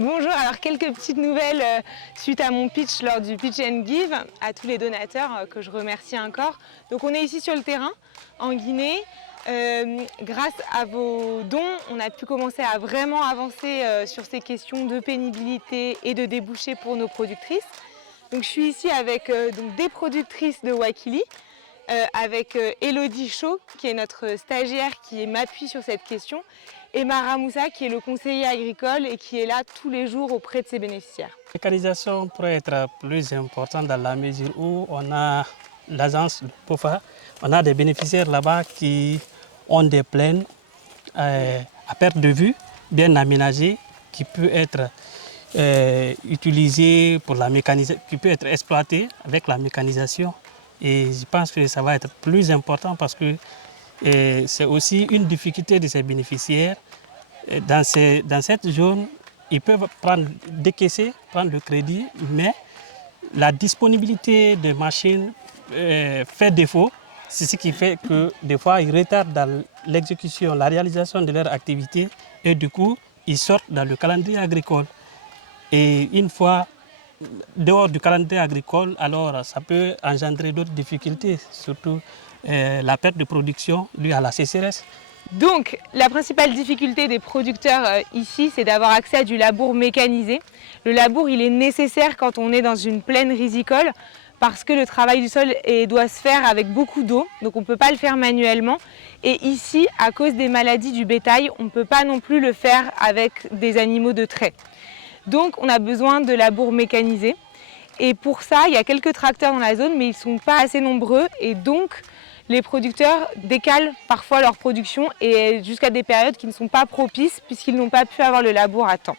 Bonjour, alors quelques petites nouvelles suite à mon pitch lors du Pitch and Give à tous les donateurs que je remercie encore. Donc on est ici sur le terrain en Guinée. Grâce à vos dons, on a pu commencer à vraiment avancer sur ces questions de pénibilité et de débouchés pour nos productrices. Donc je suis ici avec des productrices de Wakili, avec Elodie Chaud, qui est notre stagiaire qui m'appuie sur cette question, et Mara Moussa, qui est le conseiller agricole et qui est là tous les jours auprès de ses bénéficiaires. La mécanisation pourrait être plus importante dans la mesure où on a l'agence POFA, on a des bénéficiaires là-bas qui ont des plaines à perte de vue, bien aménagées, qui peut être utilisées pour la mécanisation, qui peut être exploitée avec la mécanisation. Et je pense que ça va être plus important parce que c'est aussi une difficulté de ces bénéficiaires. Dans cette zone, ils peuvent décaisser, prendre le crédit, mais la disponibilité des machines fait défaut. C'est ce qui fait que des fois, ils retardent dans l'exécution, la réalisation de leur activité et du coup, ils sortent dans le calendrier agricole. Et une fois dehors du calendrier agricole, alors ça peut engendrer d'autres difficultés, surtout la perte de production due à la sécheresse. Donc la principale difficulté des producteurs ici, c'est d'avoir accès à du labour mécanisé. Le labour, il est nécessaire quand on est dans une plaine risicole parce que le travail du sol doit se faire avec beaucoup d'eau, donc on ne peut pas le faire manuellement. Et ici, à cause des maladies du bétail, on ne peut pas non plus le faire avec des animaux de trait. Donc on a besoin de labour mécanisé. Et pour ça, il y a quelques tracteurs dans la zone, mais ils ne sont pas assez nombreux. Et donc, les producteurs décalent parfois leur production et jusqu'à des périodes qui ne sont pas propices puisqu'ils n'ont pas pu avoir le labour à temps.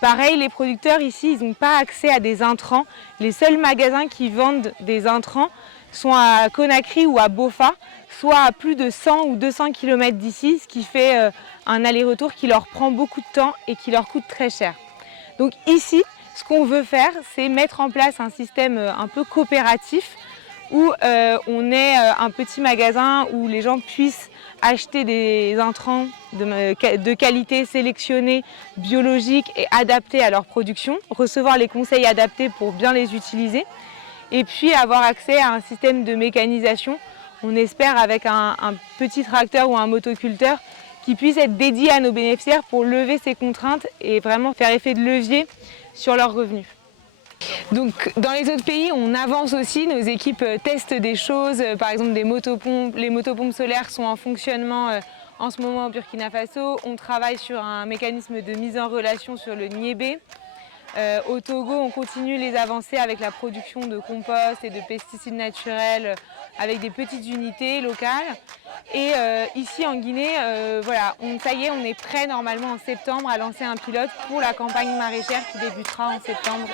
Pareil, les producteurs ici, ils n'ont pas accès à des intrants. Les seuls magasins qui vendent des intrants sont à Conakry ou à Bofa, soit à plus de 100 ou 200 km d'ici, ce qui fait un aller-retour qui leur prend beaucoup de temps et qui leur coûte très cher. Donc ici, ce qu'on veut faire, c'est mettre en place un système un peu coopératif où on ait un petit magasin où les gens puissent acheter des intrants de qualité sélectionnés, biologiques et adaptés à leur production, recevoir les conseils adaptés pour bien les utiliser et puis avoir accès à un système de mécanisation, on espère avec un petit tracteur ou un motoculteur qui puisse être dédié à nos bénéficiaires pour lever ces contraintes et vraiment faire effet de levier sur leurs revenus. Donc dans les autres pays, on avance aussi, nos équipes testent des choses, par exemple des motopompes, les motopompes solaires sont en fonctionnement en ce moment au Burkina Faso, on travaille sur un mécanisme de mise en relation sur le Niébé. Au Togo, on continue les avancées avec la production de compost et de pesticides naturels avec des petites unités locales. Et ici en Guinée, voilà, ça y est, on est prêt normalement en septembre à lancer un pilote pour la campagne maraîchère qui débutera en septembre